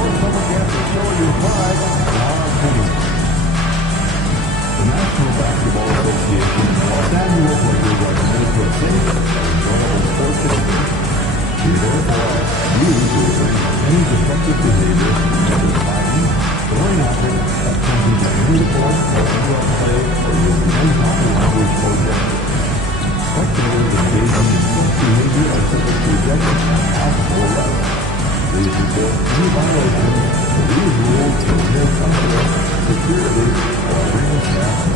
support summer camp to show your pride in our opinion. The National Basketball Association and Los Angeles Lakers are committed to a safe and enjoyable sports experience. We therefore ask you to refrain from any destructive behavior, such as fighting, throwing objects, attempting to uniform or interrupt play, or using improper language or gestures. Spectators engaging in such behavior are subject to ejection and alcohol arrest. Please report any violations of these rules to the nearest officer, security, or arena staff.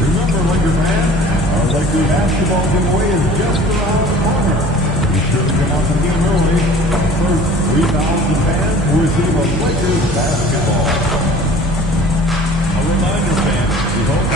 Remember, Laker fans, our Laker basketball giveaway is just around the corner. Be sure to come out to the game early. The first 3,000 fans will receive a Lakers basketball. A reminder, fans, we hope...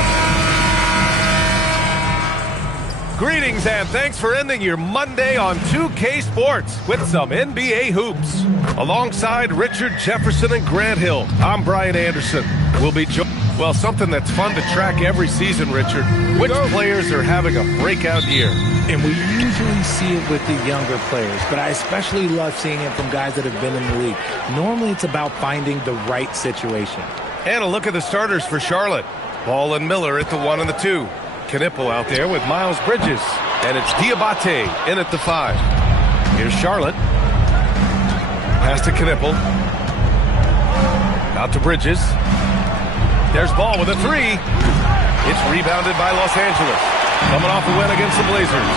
Greetings and thanks for ending your Monday on 2K Sports with some NBA hoops. Alongside Richard Jefferson and Grant Hill, I'm Brian Anderson. We'll be joined. Well, something that's fun to track every season, Richard. Which players are having a breakout year? And we usually see it with the younger players, but I especially love seeing it from guys that have been in the league. Normally, it's about finding the right situation. And a look at the starters for Charlotte. Ball and Miller at the 1 and the 2. Knipple out there with Miles Bridges. And it's Diabate in at the 5. Here's Charlotte. Pass to Knipple. Out to Bridges. There's Ball with a 3. It's rebounded by Los Angeles. Coming off a win against the Blazers.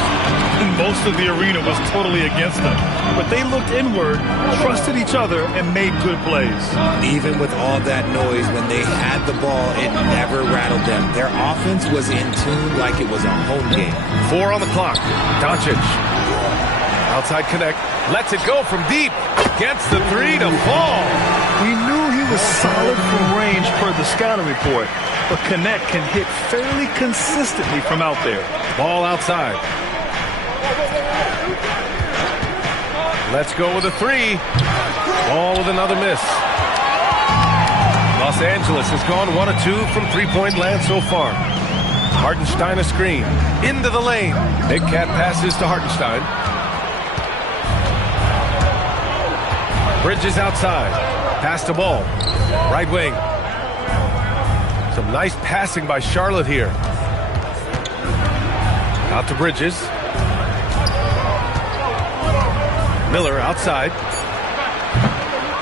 Most of the arena was totally against them. But they looked inward, trusted each other, and made good plays. Even with all that noise, when they had the ball, it never rattled them. Their offense was in tune like it was a home game. 4 on the clock. Doncic. Outside connect. Lets it go from deep. Gets the 3 to fall. We knew he was solid from range per the scouting report. But Connect can hit fairly consistently from out there. Ball outside. Let's go with a 3. Ball with another miss. Los Angeles has gone 1 of 2 from three-point land so far. Hartenstein a screen. Into the lane. Big Cat passes to Hartenstein. Bridges outside. Pass to Ball. Right wing. Some nice passing by Charlotte here. Out to Bridges. Miller outside.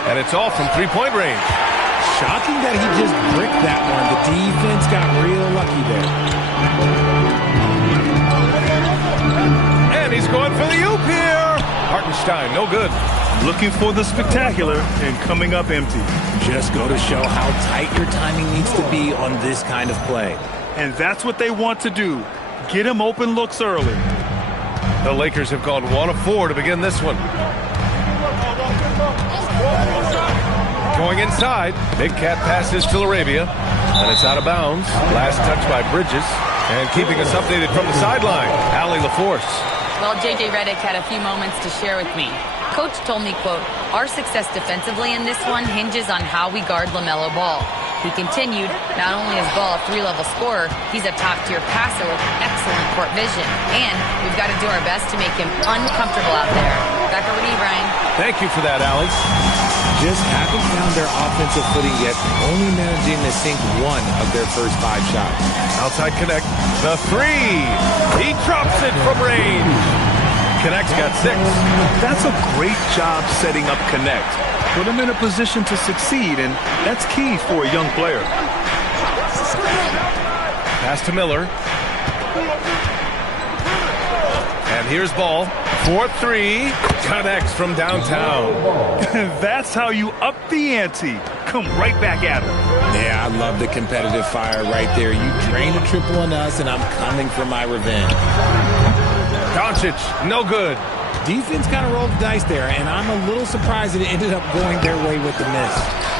And it's off from three-point range. Shocking that he just bricked that one. The defense got real lucky there. And he's going for the oop here. Hartenstein, no good. Looking for the spectacular and coming up empty. Just go to show how tight your timing needs to be on this kind of play. And that's what they want to do. Get him open looks early. The Lakers have gone 1 of 4 to begin this one. Going inside. Big Cat passes to Arabia. And it's out of bounds. Last touch by Bridges. And keeping us updated from the sideline, Allie LaForce. Well, J.J. Redick had a few moments to share with me. Coach told me, quote, "Our success defensively in this one hinges on how we guard LaMelo Ball." He continued, not only is Ball a 3-level scorer, he's a top-tier passer with excellent court vision. And we've got to do our best to make him uncomfortable out there. Back over to you, Brian. Thank you for that, Allie. Just haven't found their offensive footing yet, only managing to sink 1 of their first 5 shots. Outside Connect. The 3. He drops it from range. Connect's got 6. That's a great job setting up Connect. Put him in a position to succeed, and that's key for a young player. Pass to Miller. And here's Ball. 4-3. Connects from downtown. That's how you up the ante. Come right back at him. Yeah, I love the competitive fire right there. You drain a triple on us, and I'm coming for my revenge. Doncic, no good. Defense kind of rolled the dice there, and I'm a little surprised that it ended up going their way with the miss.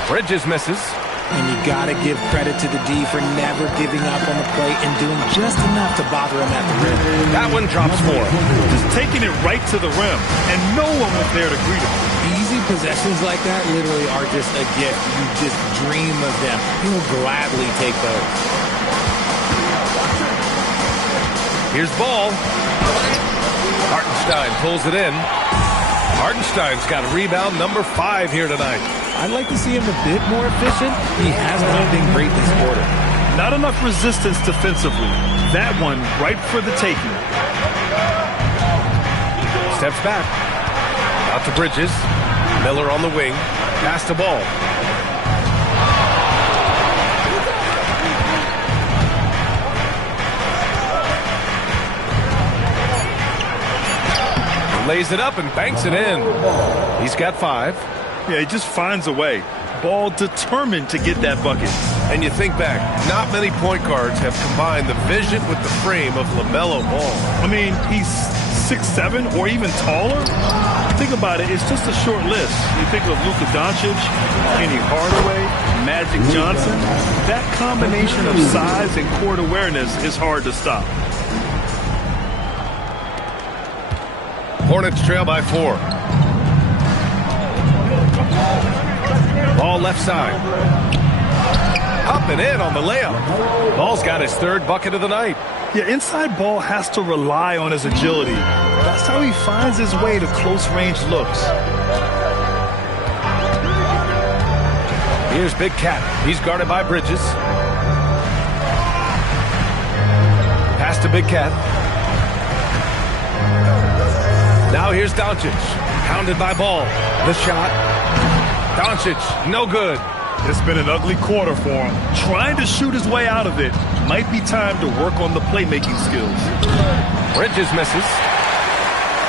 Bridges misses. And you got to give credit to the D for never giving up on the play and doing just enough to bother him at the rim. That one drops more. Just taking it right to the rim, and no one was there to greet him. Easy possessions like that literally are just a gift. You just dream of them. He'll gladly take those. Here's Ball. Hartenstein pulls it in. Hartenstein's got rebound number 5 here tonight. I'd like to see him a bit more efficient. He has not been great this quarter. Not enough resistance defensively. That one right for the taking. Steps back. Out to Bridges. Miller on the wing. Pass the ball. Lays it up and banks it in. He's got 5. Yeah, he just finds a way. Ball determined to get that bucket. And you think back, not many point guards have combined the vision with the frame of LaMelo Ball. I mean, he's 6'7" or even taller. Think about it, it's just a short list. You think of Luka Doncic, Kenny Hardaway, Magic Johnson. That combination of size and court awareness is hard to stop. Hornets trail by 4. Ball left side. Up and in on the layup. Ball's got his 3rd bucket of the night. Yeah, inside ball has to rely on his agility. That's how he finds his way to close-range looks. Here's Big Cat. He's guarded by Bridges. Pass to Big Cat. Now here's Doncic. Pounded by Ball. The shot. Doncic, no good. It's been an ugly quarter for him. Trying to shoot his way out of it. Might be time to work on the playmaking skills. Bridges misses.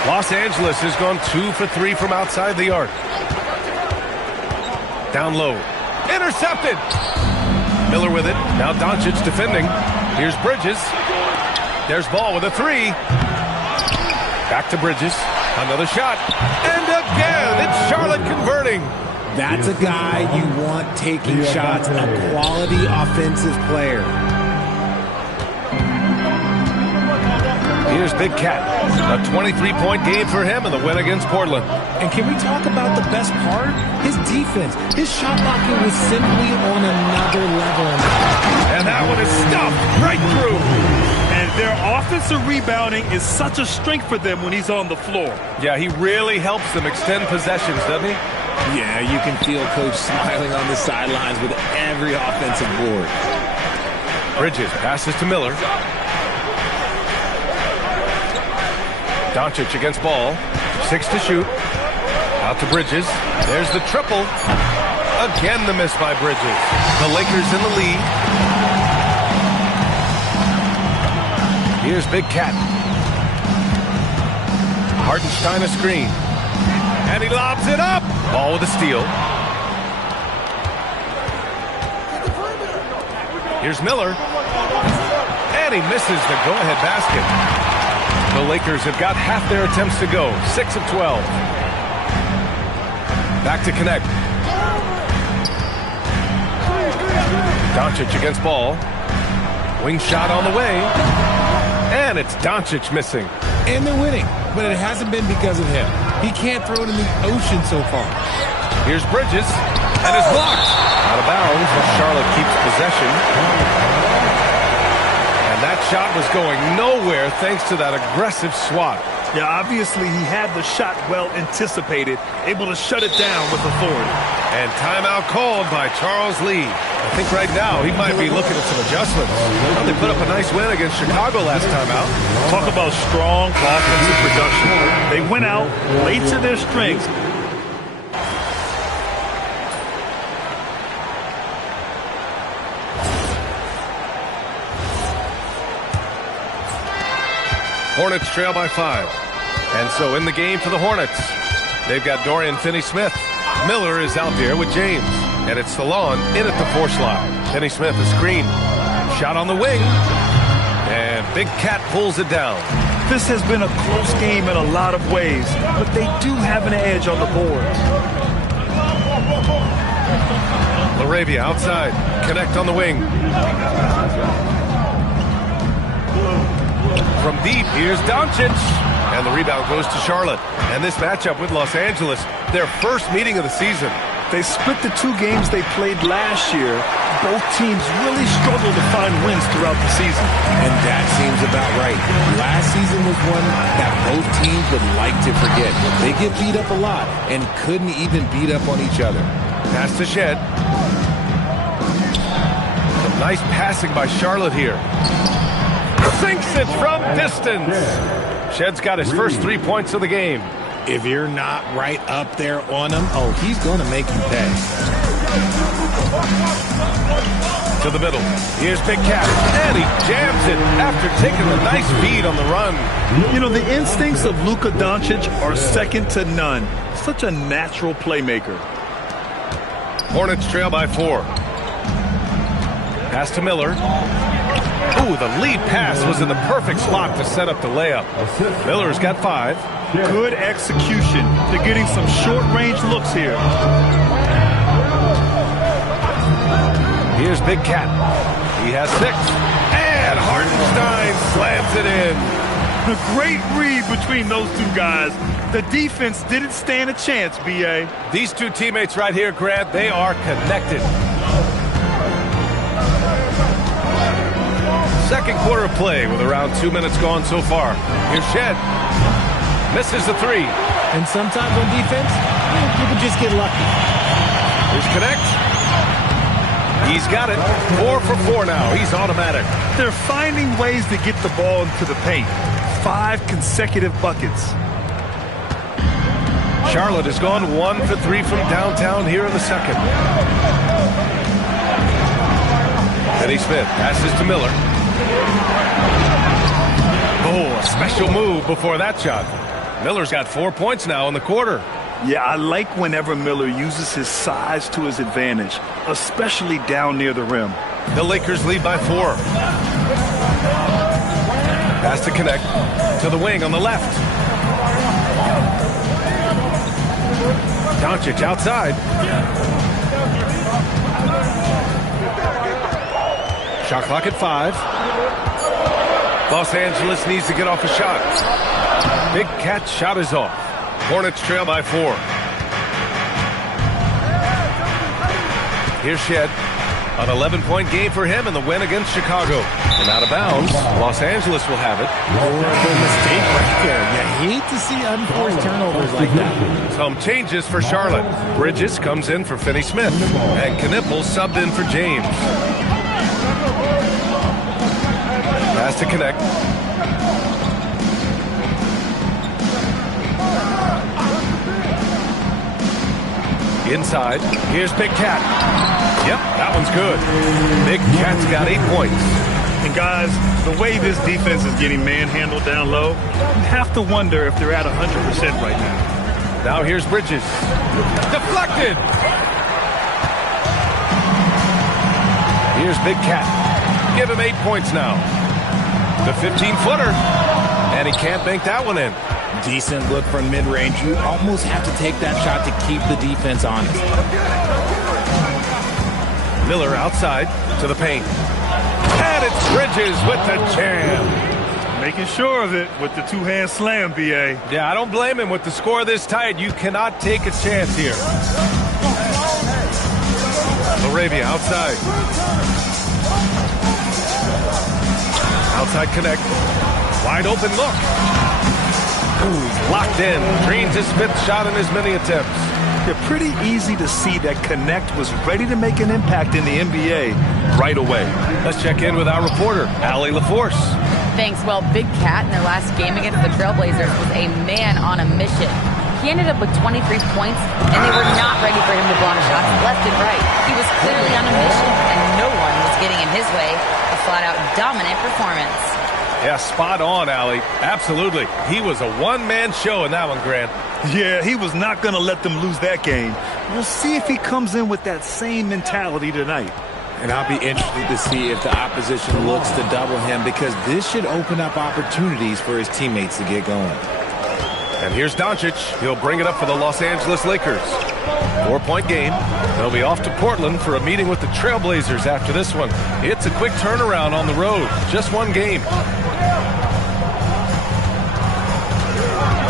Los Angeles has gone 2 for 3 from outside the arc. Down low. Intercepted. Miller with it. Now Doncic defending. Here's Bridges. There's Ball with a 3. Back to Bridges. Another shot. And again, it's Charlotte converting. That's a guy you want taking shots, a quality offensive player. Here's Big Cat. A 23-point game for him in the win against Portland. And can we talk about the best part? His defense. His shot blocking was simply on another level. And that one is stuffed right through. And their offensive rebounding is such a strength for them when he's on the floor. Yeah, he really helps them extend possessions, doesn't he? Yeah, you can feel Coach smiling on the sidelines with every offensive board. Bridges passes to Miller. Doncic against Ball. 6 to shoot. Out to Bridges. There's the triple. Again the miss by Bridges. The Lakers in the lead. Here's Big Cat. Hartenstein a screen. And he lobs it up. Ball with a steal. Here's Miller. And he misses the go-ahead basket. The Lakers have got half their attempts to go. 6 of 12. Back to connect. Doncic against Ball. Wing shot on the way. And it's Doncic missing. And they're winning, but it hasn't been because of him. He can't throw it in the ocean so far. Here's Bridges, and it's blocked. Out of bounds, as Charlotte keeps possession. And that shot was going nowhere thanks to that aggressive swat. Yeah, obviously he had the shot well anticipated, able to shut it down with authority. And timeout called by Charles Lee. I think right now he might be looking at some adjustments. Well, they put up a nice win against Chicago last time out. Talk about strong offensive production. They went out, played to their strengths. Hornets trail by 5. And so in the game for the Hornets, they've got Dorian Finney-Smith. Miller is out there with James. And it's Salon in at the 4 slot. Finney-Smith a screen. Shot on the wing. And Big Cat pulls it down. This has been a close game in a lot of ways, but they do have an edge on the boards. LaRavia outside. Connect on the wing. From deep, here's Doncic. And the rebound goes to Charlotte. And this matchup with Los Angeles, their first meeting of the season. They split the 2 games they played last year. both teams really struggle to find wins throughout the season. And that seems about right. Last season was one that both teams would like to forget. They get beat up a lot and couldn't even beat up on each other. Pass to Shed. Some nice passing by Charlotte here. Sinks it from distance. Shed's got his first 3 points of the game. If you're not right up there on him, oh, he's going to make you pay. To the middle. Here's Big Cat. And he jams it after taking a nice feed on the run. You know, the instincts of Luka Doncic are second to none. Such a natural playmaker. Hornets trail by 4. Pass to Miller. Ooh, the lead pass was in the perfect spot to set up the layup. Miller's got 5. Good execution. They're getting some short-range looks here. Here's Big Cat. He has 6. And Hartenstein slams it in. A great read between those two guys. The defense didn't stand a chance, B.A. These two teammates right here, Grant, they are connected. Second quarter of play with around 2 minutes gone so far. Here's Shed. Misses the 3. And sometimes on defense, you can just get lucky. Here's Connect. He's got it. 4 for 4 now. He's automatic. They're finding ways to get the ball into the paint. 5 consecutive buckets. Charlotte has gone 1 for 3 from downtown here in the second. Eddie Smith passes to Miller. Oh, a special move before that shot. Miller's got 4 points now in the quarter. Yeah, I like whenever Miller uses his size to his advantage, especially down near the rim. The Lakers lead by 4. Pass to Connect. To the wing on the left. Doncic outside. Shot clock at 5. Los Angeles needs to get off a shot. Big Cat shot is off. Hornets trail by 4. Here's Shed. An 11-point game for him in the win against Chicago. And out of bounds, Los Angeles will have it. Horrible mistake right there. You hate to see unforced turnovers like that. Some changes for Charlotte. Bridges comes in for Finney Smith. And Knippel subbed in for James. Pass to Connect. Inside. Here's Big Cat. Yep, that one's good. Big Cat's got 8 points. And guys, the way this defense is getting manhandled down low, you have to wonder if they're at 100% right now. Now here's Bridges. Deflected. Here's Big Cat. Give him 8 points now. The 15-footer. And he can't bank that one in. Decent look from mid-range. You almost have to take that shot to keep the defense honest. Miller outside to the paint. And it's Bridges with the jam. Making sure of it with the two-hand slam, B.A. Yeah, I don't blame him. With the score this tight, you cannot take a chance here. Laravia outside. Outside Connect. Wide open look. Ooh, he's locked in. Drains his 5th shot in as many attempts. They're pretty easy to see that Connect was ready to make an impact in the NBA right away. Let's check in with our reporter, Allie LaForce. Thanks. Well, Big Cat in their last game against the Trailblazers was a man on a mission. He ended up with 23 points, and they were not ready for him to block shots left and right. He was clearly on a mission, and no one was getting in his way. A flat-out dominant performance. Yeah, spot on, Allie. Absolutely. He was a one-man show in that one, Grant. Yeah, he was not going to let them lose that game. We'll see if he comes in with that same mentality tonight. And I'll be interested to see if the opposition looks to double him, because this should open up opportunities for his teammates to get going. And here's Doncic. He'll bring it up for the Los Angeles Lakers. 4-point game. They'll be off to Portland for a meeting with the Trailblazers after this one. It's a quick turnaround on the road. Just one game.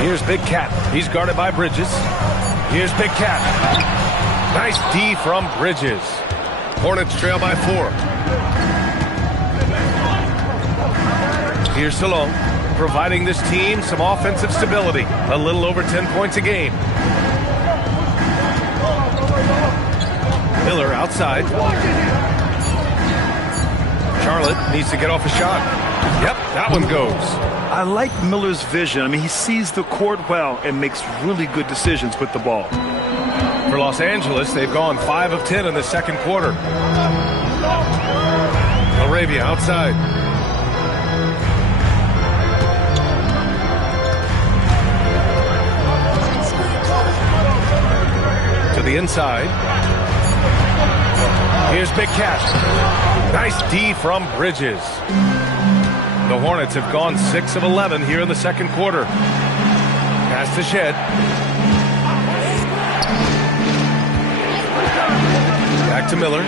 Here's Big Cat. He's guarded by Bridges. Here's Big Cat. Nice D from Bridges. Hornets trail by 4. Here's Salone, providing this team some offensive stability. A little over 10 points a game. Miller outside. Charlotte needs to get off a shot. Yep, that one goes. I like Miller's vision. I mean, he sees the court well and makes really good decisions with the ball. For Los Angeles, they've gone 5 of 10 in the second quarter. Laravia outside. To the inside. Here's Big Cat. Nice D from Bridges. The Hornets have gone 6 of 11 here in the second quarter. Pass to Shed. Back to Miller.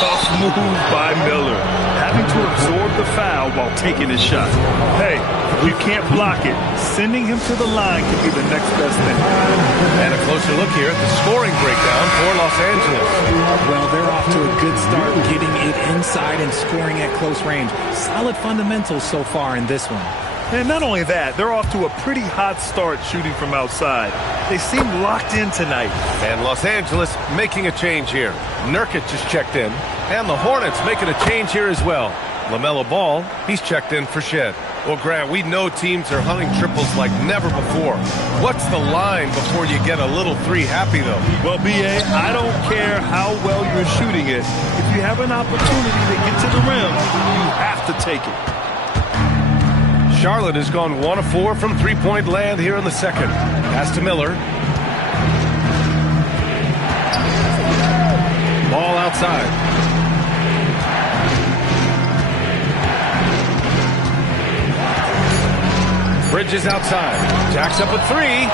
Tough move by Miller, having to absorb the foul while taking his shot. Hey, if you can't block it, sending him to the line can be the next best thing. And a closer look here at the scoring breakdown for Los Angeles. Well, they're off to a good start getting it inside and scoring at close range. Solid fundamentals so far in this one. And not only that, they're off to a pretty hot start shooting from outside. They seem locked in tonight. And Los Angeles making a change here. Nurkic just checked in. And the Hornets making a change here as well. LaMelo Ball, he's checked in for Shed. Well, Grant, we know teams are hunting triples like never before. What's the line before you get a little 3 happy, though? Well, B.A., I don't care how well you're shooting it. If you have an opportunity to get to the rim, you have to take it. Charlotte has gone 1 of 4 from three-point land here in the second. Pass to Miller. Ball outside. Bridges outside. Jacks up with 3.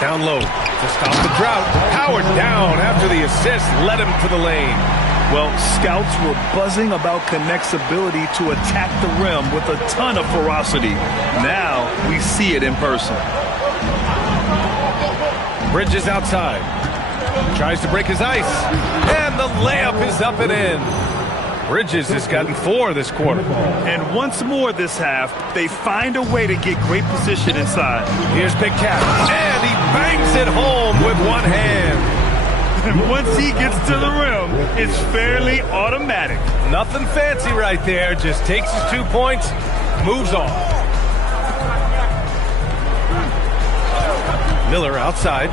Down low to stop the drought. Howard down after the assist led him to the lane. Well, scouts were buzzing about Connect's ability to attack the rim with a ton of ferocity. Now we see it in person. Bridges outside. Tries to break his ice. And the layup is up and in. Bridges has gotten 4 this quarter. And once more this half, they find a way to get great position inside. Here's Big Cat. And he bangs it home with one hand. And once he gets to the rim, it's fairly automatic. Nothing fancy right there. Just takes his 2 points, moves on. Miller outside.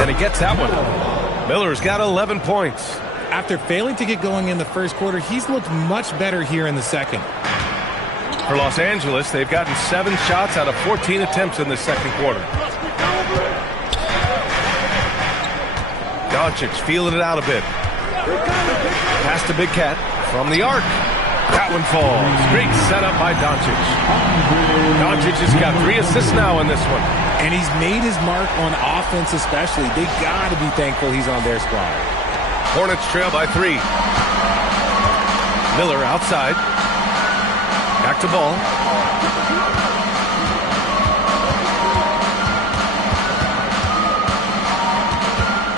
And he gets that one. Miller's got 11 points. After failing to get going in the first quarter, he's looked much better here in the second. For Los Angeles, they've gotten 7 shots out of 14 attempts in the second quarter. Doncic feeling it out a bit. Pass to Big Cat from the arc. That one falls. Great setup by Doncic. Doncic has got 3 assists now in this one. And he's made his mark on offense especially. They got to be thankful he's on their squad. Hornets trail by 3. Miller outside. Back to Ball.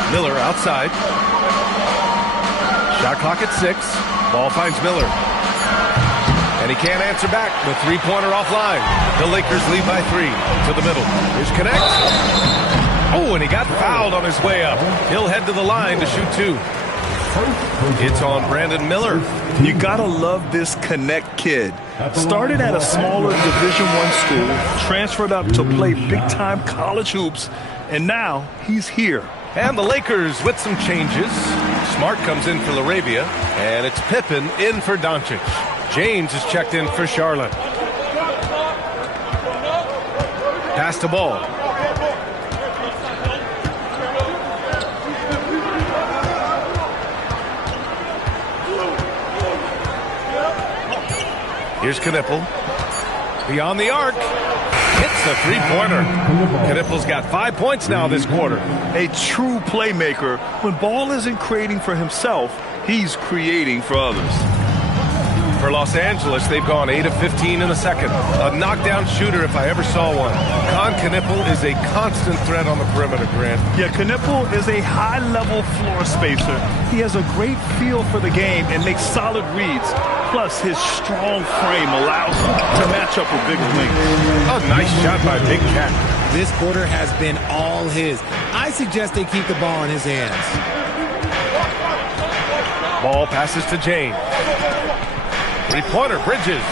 Miller outside. Shot clock at 6. Ball finds Miller. And he can't answer back. The three-pointer offline. The Lakers lead by 3. To the middle. Here's Connect. Oh, and he got fouled on his way up. He'll head to the line to shoot 2. It's on Brandon Miller. You gotta love this Connect kid. Started at a smaller Division I school, transferred up to play big-time college hoops, and now he's here. And the Lakers with some changes. Smart comes in for Laravia, and it's Pippen in for Doncic. James is checked in for Charlotte. Pass to Ball. Here's Knipple. Beyond the arc. Hits a three-pointer. Knipple's got 5 points now this quarter. A true playmaker. When Ball isn't creating for himself, he's creating for others. For Los Angeles, they've gone 8 of 15 in the second. A knockdown shooter if I ever saw one. Knipple is a constant threat on the perimeter, Grant. Yeah, Knipple is a high-level floor spacer. He has a great feel for the game and makes solid reads. Plus, his strong frame allows him to match up with bigger wings. A nice shot by Big Cat. This quarter has been all his. I suggest they keep the ball in his hands. Ball passes to James. Three-pointer, Bridges.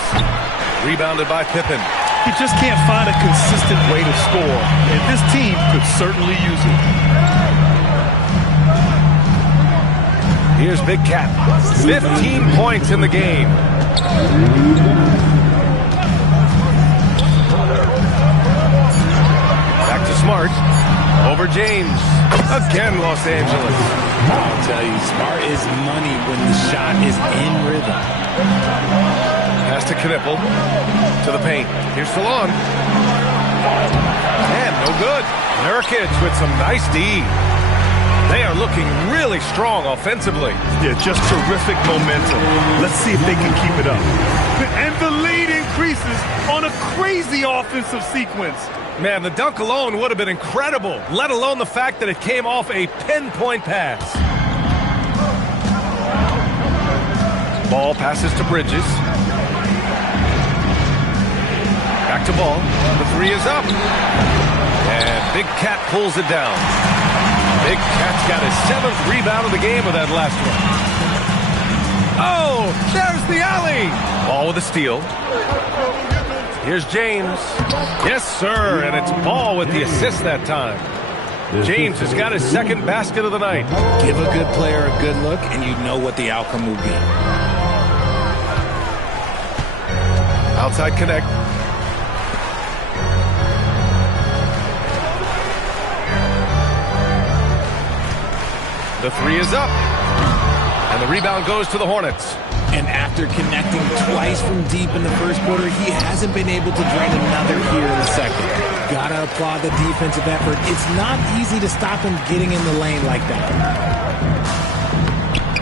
Rebounded by Pippen. He just can't find a consistent way to score, and this team could certainly use it. Here's Big Cat. 15 points in the game. Back to Smart. Over James. Again, Los Angeles. I'll tell you, Smart is money when the shot is in rhythm. Pass to Knipple. To the paint. Here's Salon. And no good. Nurkic with some nice D. They are looking really strong offensively. Yeah, just terrific momentum. Let's see if they can keep it up. And the lead increases on a crazy offensive sequence. Man, the dunk alone would have been incredible, let alone the fact that it came off a pinpoint pass. Ball passes to Bridges. Back to Ball. The three is up. And Big Cat pulls it down. Big Cat's got his 7th rebound of the game with that last one. Oh, there's the alley. Ball with a steal. Here's James. Yes, sir, and it's Ball with the assist that time. James has got his 2nd basket of the night. Give a good player a good look, and you know what the outcome will be. Outside connect. The three is up. And the rebound goes to the Hornets. And after connecting twice from deep in the first quarter, he hasn't been able to drain another here in the second. Gotta applaud the defensive effort. It's not easy to stop him getting in the lane like that.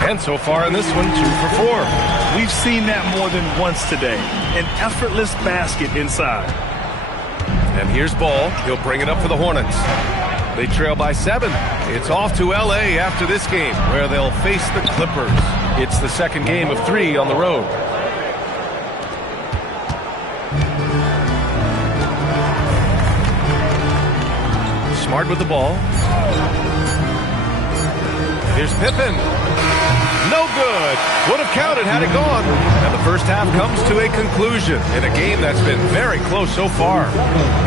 And so far in this one, 2 for 4. We've seen that more than once today. An effortless basket inside. And here's Ball. He'll bring it up for the Hornets. They trail by 7. It's off to L.A. after this game, where they'll face the Clippers. It's the 2nd game of 3 on the road. Smart with the ball. Here's Pippen. No good. Would have counted had it gone. And the first half comes to a conclusion in a game that's been very close so far.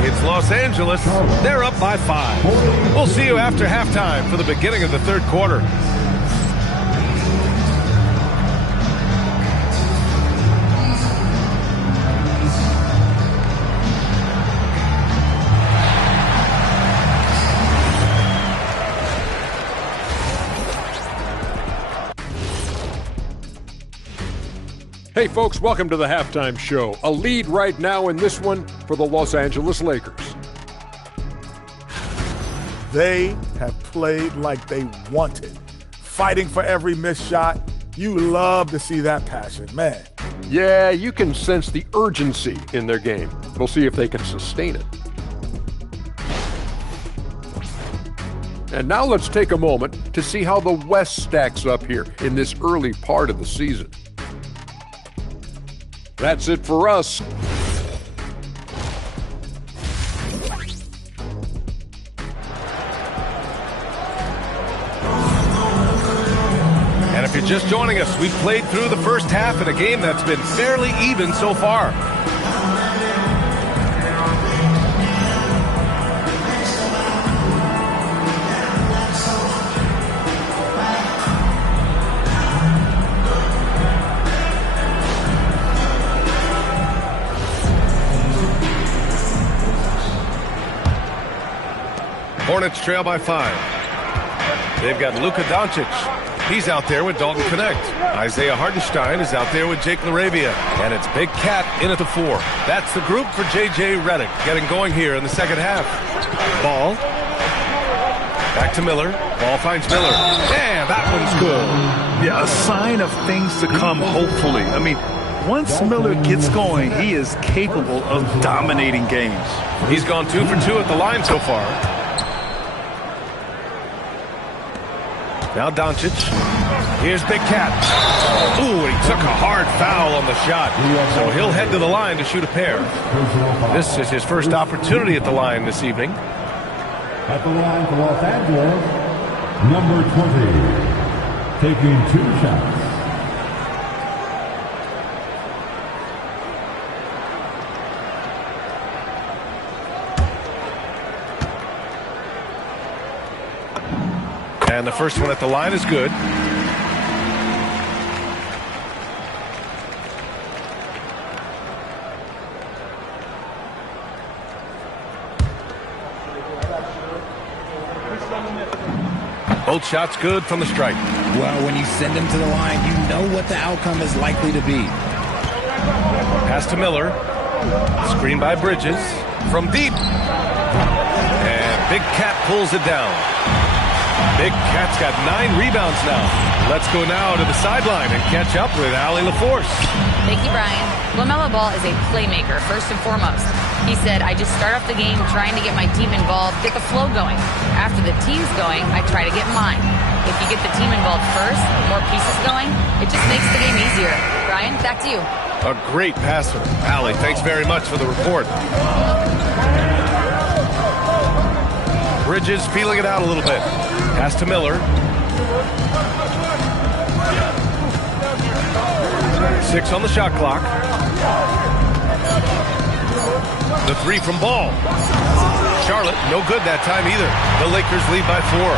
It's Los Angeles. They're up by 5. We'll see you after halftime for the beginning of the 3rd quarter. Hey folks, welcome to the halftime show. A lead right now in this one for the Los Angeles Lakers. They have played like they wanted, fighting for every missed shot. You love to see that passion, man. Yeah, you can sense the urgency in their game. We'll see if they can sustain it. And now let's take a moment to see how the West stacks up here in this early part of the season. That's it for us. And if you're just joining us, we've played through the first half in a game that's been fairly even so far. Hornets trail by 5. They've got Luka Doncic. He's out there with Dalton Connect. Isaiah Hartenstein is out there with Jake LaRavia. And it's Big Cat in at the 4. That's the group for J.J. Redick getting going here in the second half. Ball. Back to Miller. Ball finds Miller. And that one's good. Yeah, a sign of things to come, hopefully. I mean, Once Miller gets going, he is capable of dominating games. He's gone 2 for 2 at the line so far. Now Doncic. Here's Big Cat. Ooh, he took a hard foul on the shot. So he'll head to the line to shoot a pair. This is his first opportunity at the line this evening. At the line for Los Angeles, number 20, taking 2 shots. And the first one at the line is good. Both shots good from the stripe. Well, when you send him to the line, you know what the outcome is likely to be. Pass to Miller. Screen by Bridges. From deep. And Big Cat pulls it down. Big Cat's got 9 rebounds now. Let's go now to the sideline and catch up with Allie LaForce. Thank you, Brian. LaMelo Ball is a playmaker, first and foremost. He said, I just start off the game trying to get my team involved, get the flow going. After the team's going, I try to get mine. If you get the team involved first, more pieces going, it just makes the game easier. Brian, back to you. A great passer. Allie, thanks very much for the report. Bridges feeling it out a little bit. Pass to Miller. 6 on the shot clock. The 3 from Ball. Charlotte, no good that time either. The Lakers lead by 4.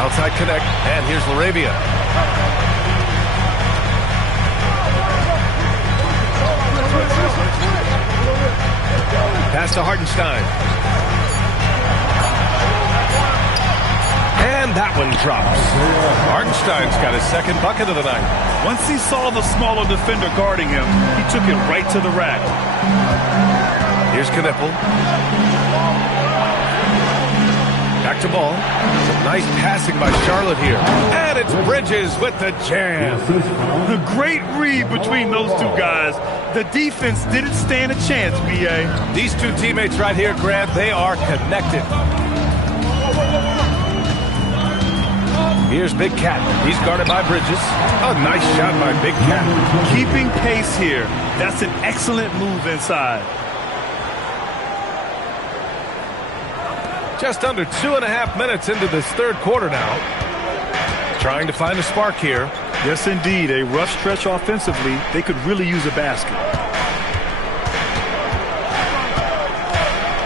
Outside connect, and here's LaRavia. Pass to Hartenstein. And that one drops. Hartenstein's got his second bucket of the night. Once he saw the smaller defender guarding him, he took it right to the rack. Here's Knippel. Back to Ball. Some nice passing by Charlotte here. And it's Bridges with the jam. The great read between those two guys. The defense didn't stand a chance, B.A. These two teammates right here, Grant, they are connected. Here's Big Cat. He's guarded by Bridges. A nice shot by Big Cat. Keeping pace here. That's an excellent move inside. Just under 2.5 minutes into this third quarter now. Trying to find a spark here. Yes, indeed. A rough stretch offensively. They could really use a basket.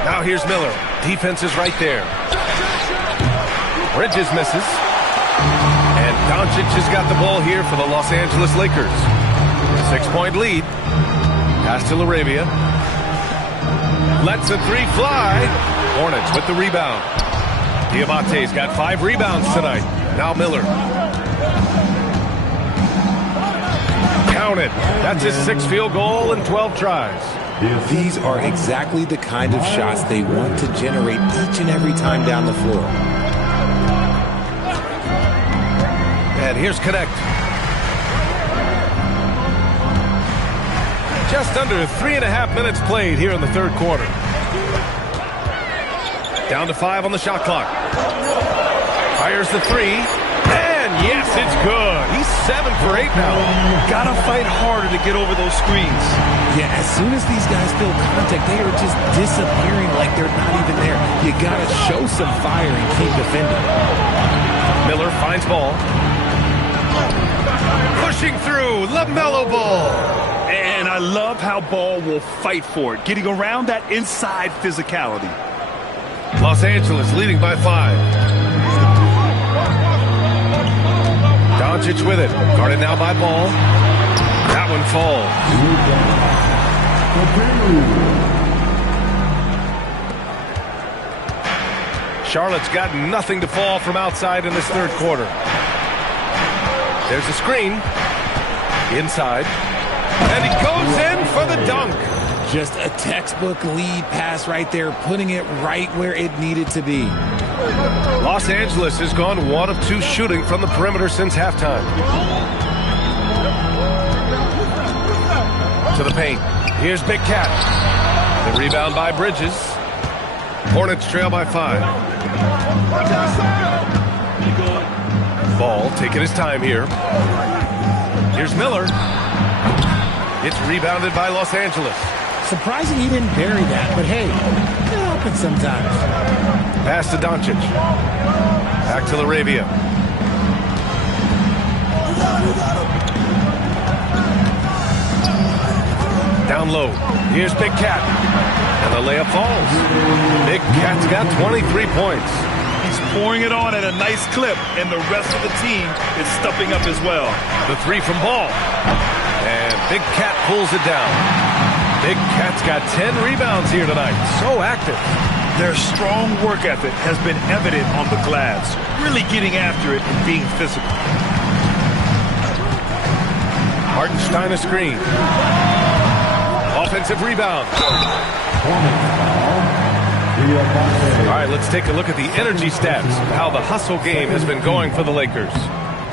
Now here's Miller. Defense is right there. Bridges misses. And Doncic has got the ball here for the Los Angeles Lakers. 6-point lead. Pass to LaRavia. Lets a 3 fly. Hornets with the rebound. Diamante's got 5 rebounds tonight. Now Miller. Counted. That's his 6th field goal in 12 tries. These are exactly the kind of shots they want to generate each and every time down the floor. And here's Connect. Just under 3.5 minutes played here in the third quarter. Down to 5 on the shot clock. Fires the 3. And yes, it's good. He's 7 for 8 now. Gotta fight harder to get over those screens. Yeah, as soon as these guys feel contact, they are just disappearing like they're not even there. You gotta show some fire and keep defending. Miller finds Ball. Pushing through, LaMelo Ball. And I love how Ball will fight for it, getting around that inside physicality. Los Angeles leading by 5. Doncic with it. Guarded now by Ball. That one falls. Charlotte's got nothing to fall from outside in this third quarter. There's a screen. Inside. And he goes in for the dunk. Just a textbook lead pass right there, putting it right where it needed to be. Los Angeles has gone 1 of 2 shooting from the perimeter since halftime. To the paint. Here's Big Cat. The rebound by Bridges. Hornets trail by 5. Ball taking his time here. Here's Miller. It's rebounded by Los Angeles. Surprising he didn't bury that, but hey, it happens sometimes. Pass to Doncic. Back to Laravia. Down low. Here's Big Cat. And the layup falls. Big Cat's got 23 points. He's pouring it on at a nice clip, and the rest of the team is stepping up as well. The 3 from Ball. And Big Cat pulls it down. Big Cat's got 10 rebounds here tonight. So active. Their strong work ethic has been evident on the glass, really getting after it and being physical. Hartenstein a screen. Offensive rebound. All right, let's take a look at the energy stats, how the hustle game has been going for the Lakers.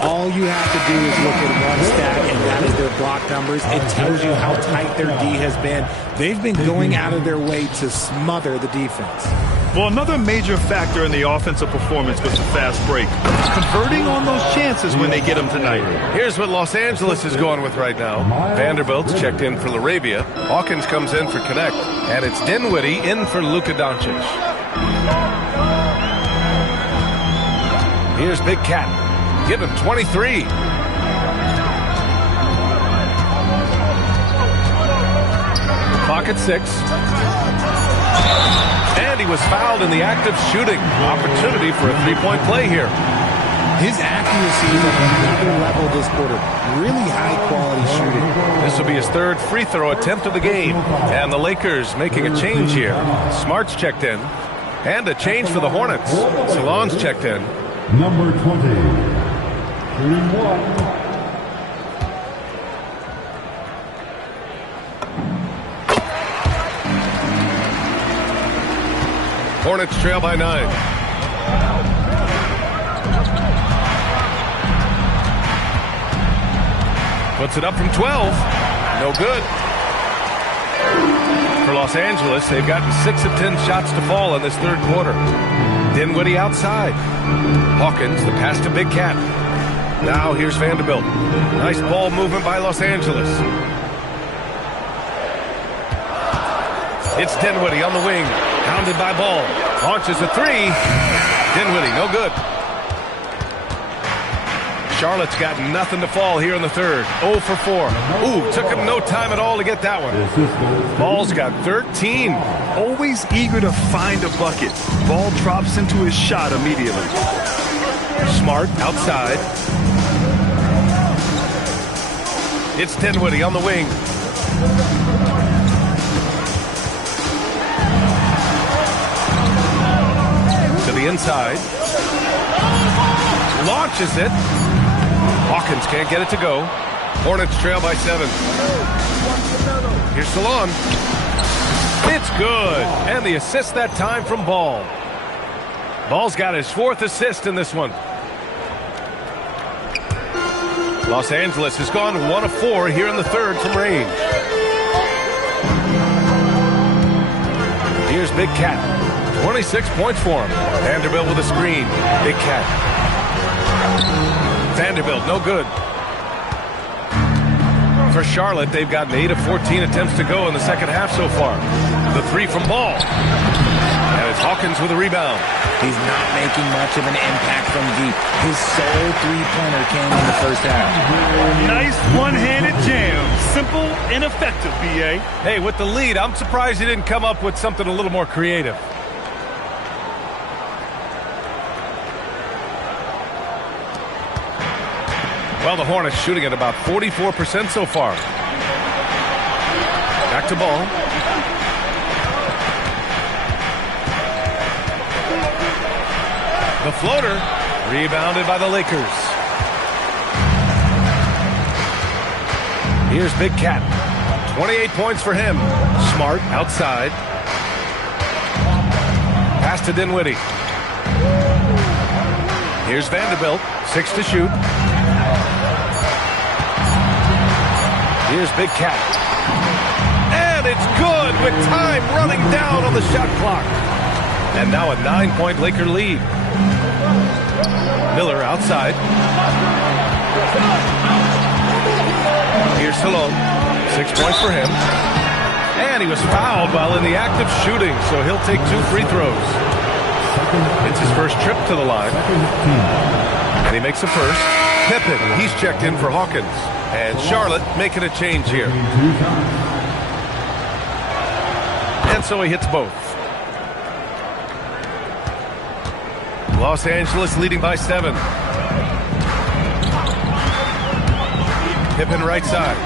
All you have to do is look at one stat, and that is their block numbers. It tells you how tight their D has been. They've been going out of their way to smother the defense. Well, another major factor in the offensive performance was the fast break. Converting on those chances when they get them tonight. Here's what Los Angeles is going with right now. Vanderbilt's checked in for Laravia. Hawkins comes in for Connect. And it's Dinwiddie in for Luka Doncic. Here's Big Cat. Give him 23. Clock at 6. And he was fouled in the act of shooting. Opportunity for a 3-point play here. His accuracy is at another level this quarter. Really high-quality shooting. This will be his 3rd free throw attempt of the game. And the Lakers making a change here. Smart's checked in. And a change for the Hornets. Salon's checked in. Number 20. Shooting 1. Hornets trail by 9. Puts it up from 12. No good. For Los Angeles, they've gotten 6 of 10 shots to fall in this 3rd quarter. Dinwiddie outside. Hawkins, the pass to Big Cat. Now here's Vanderbilt. Nice ball movement by Los Angeles. It's Dinwiddie on the wing. Pounded by Ball. Launches a 3. Dinwiddie, no good. Charlotte's got nothing to fall here in the 3rd. 0 for 4. Ooh, took him no time at all to get that one. Ball's got 13. Always eager to find a bucket. Ball drops into his shot immediately. Smart outside. It's Dinwiddie on the wing. To the inside. Launches it. Hawkins can't get it to go. Hornets trail by 7. Here's Salon. It's good. And the assist that time from Ball. Ball's got his 4th assist in this one. Los Angeles has gone 1 of 4 here in the 3rd from range. Here's Big Cat. 26 points for him. Vanderbilt with a screen. Big Cat. Vanderbilt, no good. For Charlotte, they've gotten 8 of 14 attempts to go in the 2nd half so far. The 3 from Ball. And it's Hawkins with a rebound. He's not making much of an impact from deep. His sole 3-pointer came in the 1st half. Nice one-handed jam. Simple and effective, B.A. Hey, with the lead, I'm surprised he didn't come up with something a little more creative. Well, the Hornets shooting at about 44% so far. Back to Ball. The floater, rebounded by the Lakers. Here's Big Cat. 28 points for him. Smart outside. Pass to Dinwiddie. Here's Vanderbilt, 6 to shoot. Here's Big Cat. And it's good with time running down on the shot clock. And now a 9-point Laker lead. Miller outside. Here's Salone. 6 points for him. And he was fouled while in the act of shooting, so he'll take 2 free throws. It's his first trip to the line. And he makes the first. Pippen, he's checked in for Hawkins. And Charlotte making a change here. And so he hits both. Los Angeles leading by 7. Pippen right side.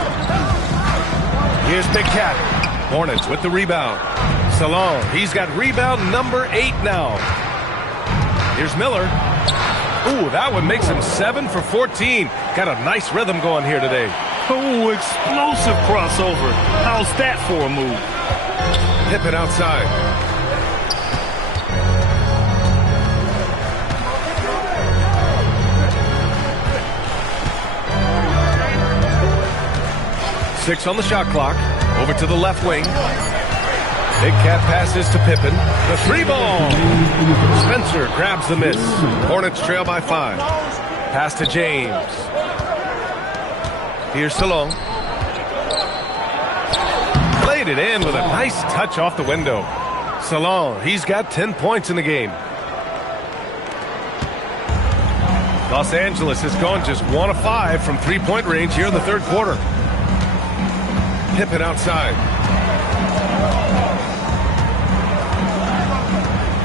Here's Big Cat. Hornets with the rebound. Salone, he's got rebound number 8 now. Here's Miller. Ooh, that one makes him 7 for 14. Got a nice rhythm going here today. Oh, explosive crossover. How's that for a move? Pippen outside. Six on the shot clock. Over to the left wing. Big Cat passes to Pippen. The 3-ball. Spencer grabs the miss. Hornets trail by 5. Pass to James. Here's Salone. Played it in with a nice touch off the window. Salone, he's got 10 points in the game. Los Angeles has gone just 1 of 5 from 3-point range here in the third quarter. Pippen outside.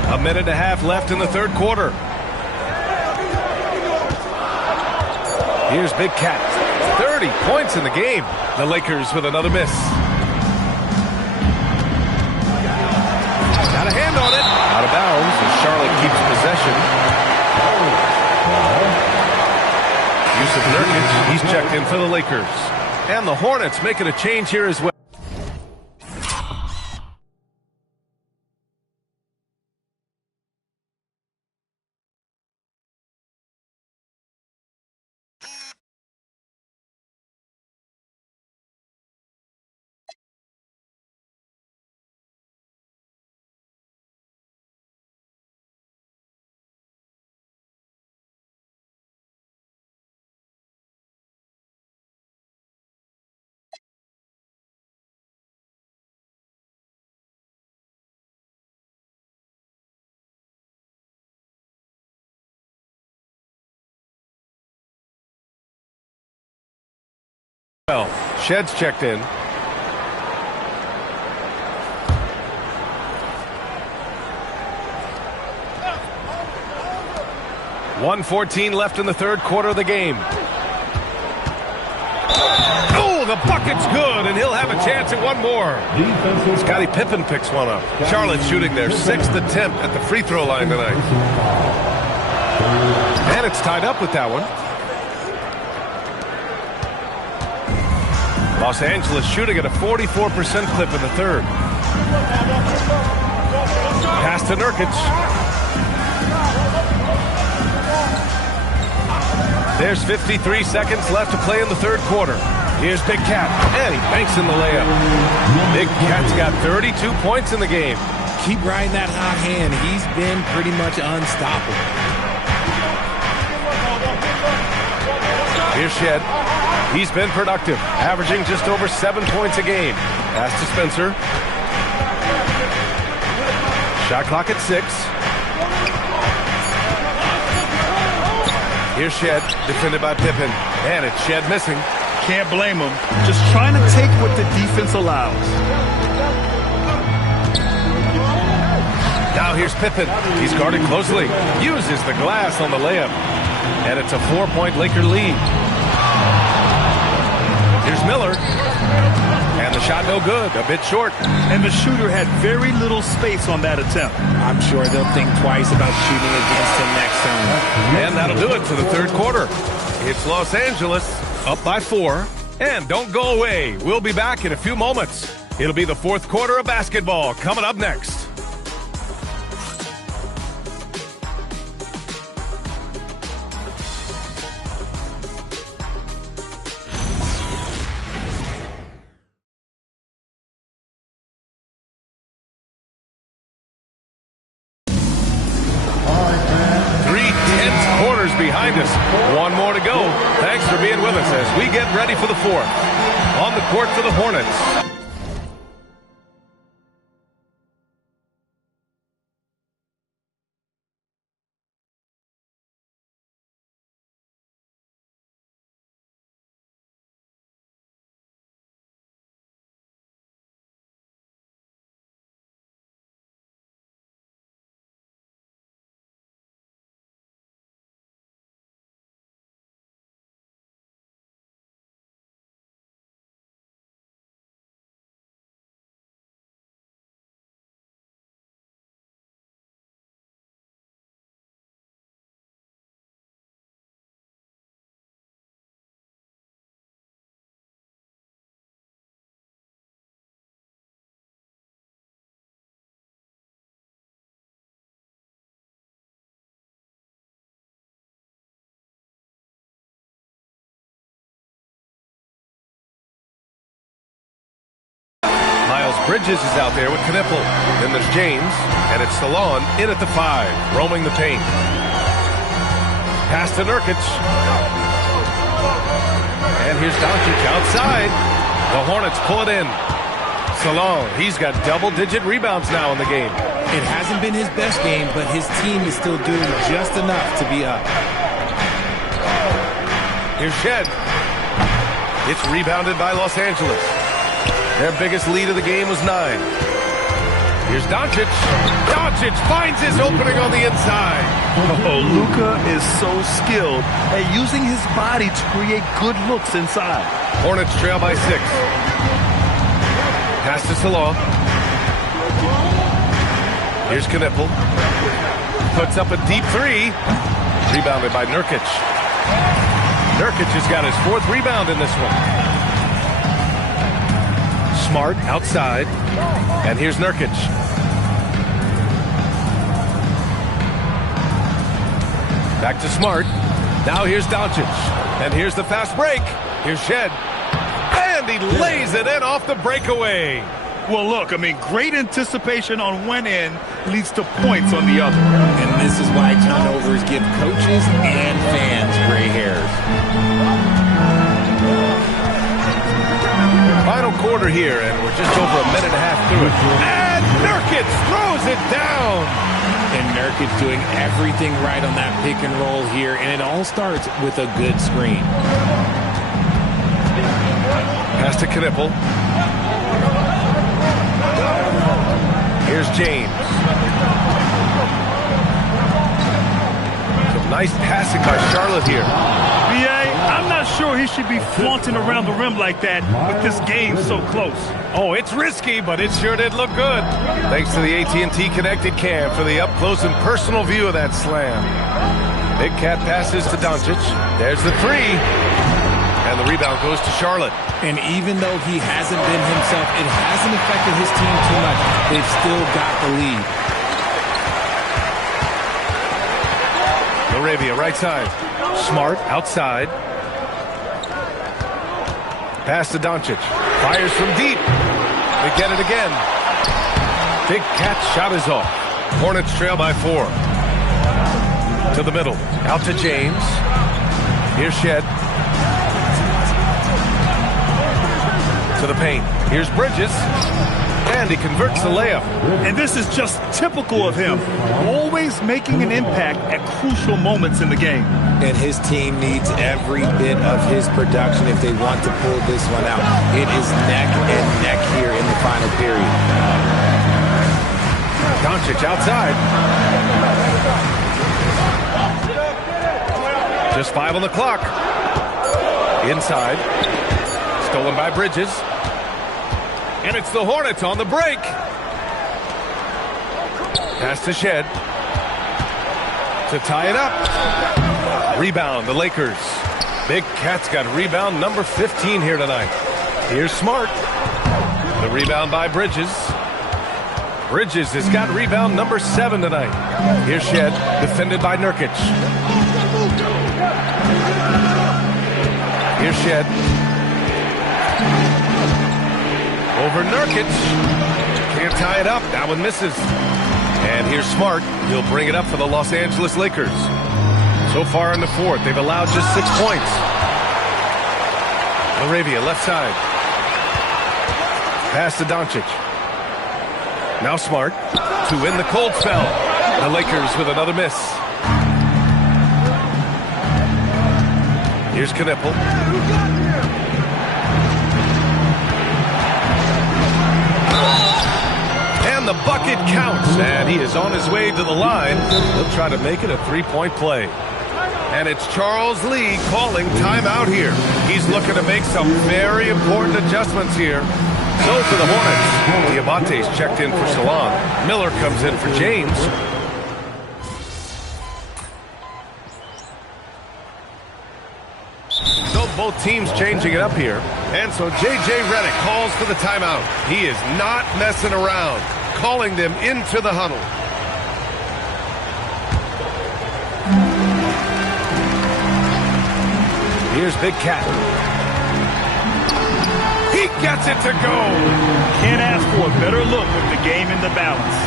A minute and a half left in the third quarter. Here's Big Cat. 30 points in the game. The Lakers with another miss. Got a hand on it. Out of bounds as Charlotte keeps possession. Yusuf Nurkic, he's checked in for the Lakers. And the Hornets making a change here as well. Well, Shed's checked in. .114 left in the third quarter of the game. Oh, the bucket's good, and he'll have a chance at one more. Scottie Pippen picks one up. Charlotte shooting their 6th attempt at the free throw line tonight. And it's tied up with that one. Los Angeles shooting at a 44% clip in the third. Pass to Nurkic. There's 53 seconds left to play in the third quarter. Here's Big Cat, and he banks in the layup. Big Cat's got 32 points in the game. Keep riding that hot hand. He's been pretty much unstoppable. Here's Shed. He's been productive, averaging just over 7 points a game. Pass to Spencer. Shot clock at 6. Here's Shed, defended by Pippen. And it's Shed missing. Can't blame him. Just trying to take what the defense allows. Now here's Pippen. He's guarded closely. Uses the glass on the layup. And it's a 4-point Laker lead. Here's Miller. And the shot no good, a bit short. And the shooter had very little space on that attempt. I'm sure they'll think twice about shooting against him next time. And that'll do it for the third quarter. It's Los Angeles up by 4. And don't go away. We'll be back in a few moments. It'll be the fourth quarter of basketball coming up next. behind us. One more to go. Thanks for being with us as we get ready for the fourth. On the court for the Hornets. Bridges is out there with Knipple. Then there's James, and it's Salon in at the 5, roaming the paint. Pass to Nurkic. And here's Doncic outside. The Hornets pull it in. Salon, he's got double-digit rebounds now in the game. It hasn't been his best game, but his team is still doing just enough to be up. Here's Shed. It's rebounded by Los Angeles. Their biggest lead of the game was 9. Here's Doncic. Doncic finds his opening on the inside. Oh, Luka is so skilled at using his body to create good looks inside. Hornets trail by 6. Pass to Salon. Here's Knipple. Puts up a deep 3. Rebounded by Nurkic. Nurkic has got his 4th rebound in this one. Smart outside, and here's Nurkic. Back to Smart. Now here's Doncic, and here's the fast break. Here's Shed, and he lays it in off the breakaway. Well, look, I mean, great anticipation on one end leads to points on the other. And this is why turnovers give coaches and fans gray hairs. Final quarter here, and we're just over a minute and a half through it. And Nurkic throws it down. And Nurkic doing everything right on that pick and roll here, and it all starts with a good screen. Pass to Knipple. Here's James. Some nice passing by Charlotte here. I'm not sure he should be flaunting around the rim like that with this game so close. Oh, it's risky, but it sure did look good. Thanks to the AT&T Connected Cam for the up-close and personal view of that slam. Big Cat passes to Doncic. There's the 3. And the rebound goes to Charlotte. And even though he hasn't been himself, it hasn't affected his team too much. They've still got the lead. Arabia, right side. Smart outside. Pass to Doncic. Fires from deep. They get it again. Big Cat shot is off. Hornets trail by 4. To the middle. Out to James. Here's Shed. To the paint. Here's Bridges. And he converts the layup. And this is just typical of him. Always making an impact at crucial moments in the game. And his team needs every bit of his production if they want to pull this one out. It is neck and neck here in the final period. Doncic outside. Just 5 on the clock. Inside. Stolen by Bridges. And it's the Hornets on the break. Pass to Shed. To tie it up. Rebound, the Lakers. Big Cat's got rebound number 15 here tonight. Here's Smart. The rebound by Bridges. Bridges has got rebound number 7 tonight. Here's Shed, defended by Nurkic. Here's Shed. Over Nurkic. Can't tie it up. That one misses. And here's Smart. He'll bring it up for the Los Angeles Lakers. So So far in the fourth, they've allowed just 6 points. Arabia, left side. Pass to Doncic. Now Smart to win the cold spell. The Lakers with another miss. Here's Knipple. And the bucket counts, and he is on his way to the line. He'll try to make it a 3-point play. And it's Charles Lee calling timeout here. He's looking to make some very important adjustments here. So for the Hornets, Diamante's checked in for Salon. Miller comes in for James. So both teams changing it up here. And so J.J. Redick calls for the timeout. He is not messing around, calling them into the huddle. Here's Big Cat. He gets it to go. Can't ask for a better look with the game in the balance.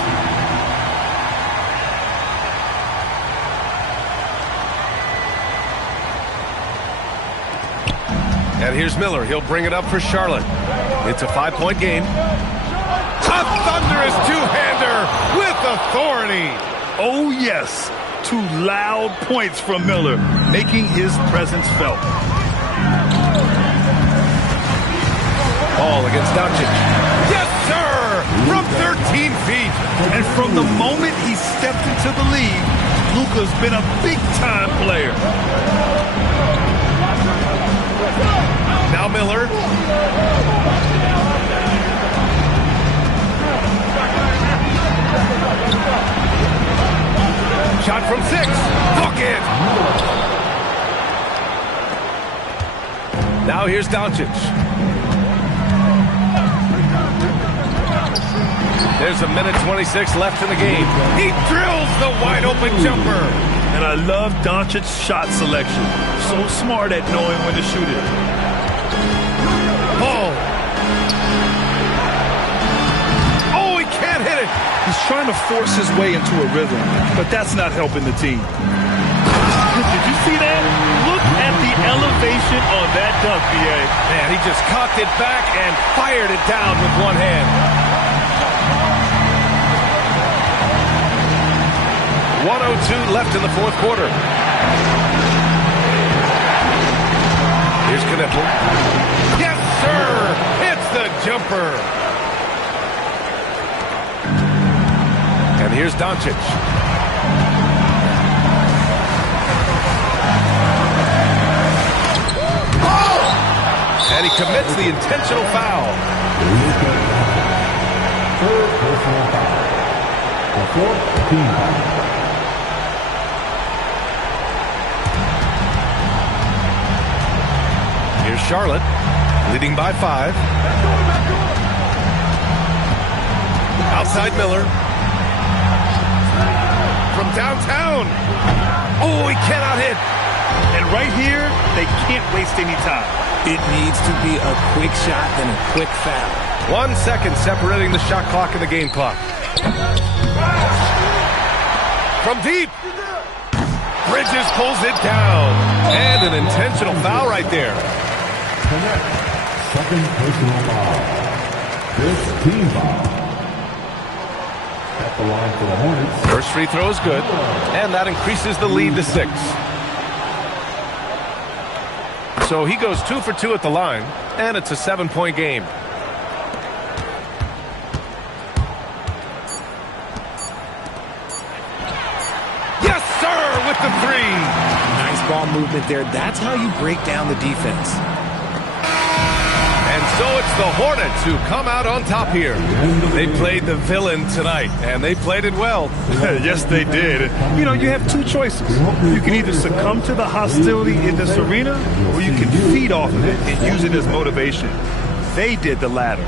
And here's Miller. He'll bring it up for Charlotte. It's a 5-point game. A thunderous two-hander with authority. Oh, yes. 2 loud points from Miller, making his presence felt. Ball against Doncic. Yes, sir! From 13 feet. And from the moment he stepped into the league, Luka's been a big-time player. Now Miller. Shot from 6. Bucket! Now here's Doncic. There's a minute 26 left in the game. He drills the wide-open jumper. And I love Doncic's shot selection. So smart at knowing when to shoot it. Ball. Oh, he can't hit it. He's trying to force his way into a rhythm, but that's not helping the team. Did you see that? Look at the elevation on that dunk, B.A. Man, he just cocked it back and fired it down with one hand. 1:02 left in the fourth quarter. Here's Knipple. Yes, sir! It's the jumper. And here's Doncic. And he commits the intentional foul. Third personal foul. The 4th team foul. Here's Charlotte, leading by 5. Outside Miller. From downtown. Oh, he cannot hit. And right here, they can't waste any time. It needs to be a quick shot and a quick foul. 1 second separating the shot clock and the game clock. From deep. Bridges pulls it down. And an intentional foul right there. Second personal foul. 5th team foul. At the line for the Hornets. First free throw is good. And that increases the lead to 6. So he goes 2 for 2 at the line. And it's a 7-point game. Yes, sir, with the 3. Nice ball movement there. That's how you break down the defense. And so it's the Hornets who come out on top here. They played the villain tonight, and they played it well. Yes, they did. You know, you have 2 choices. You can either succumb to the hostility in this arena, or you can feed off of it and use it as motivation. They did the latter.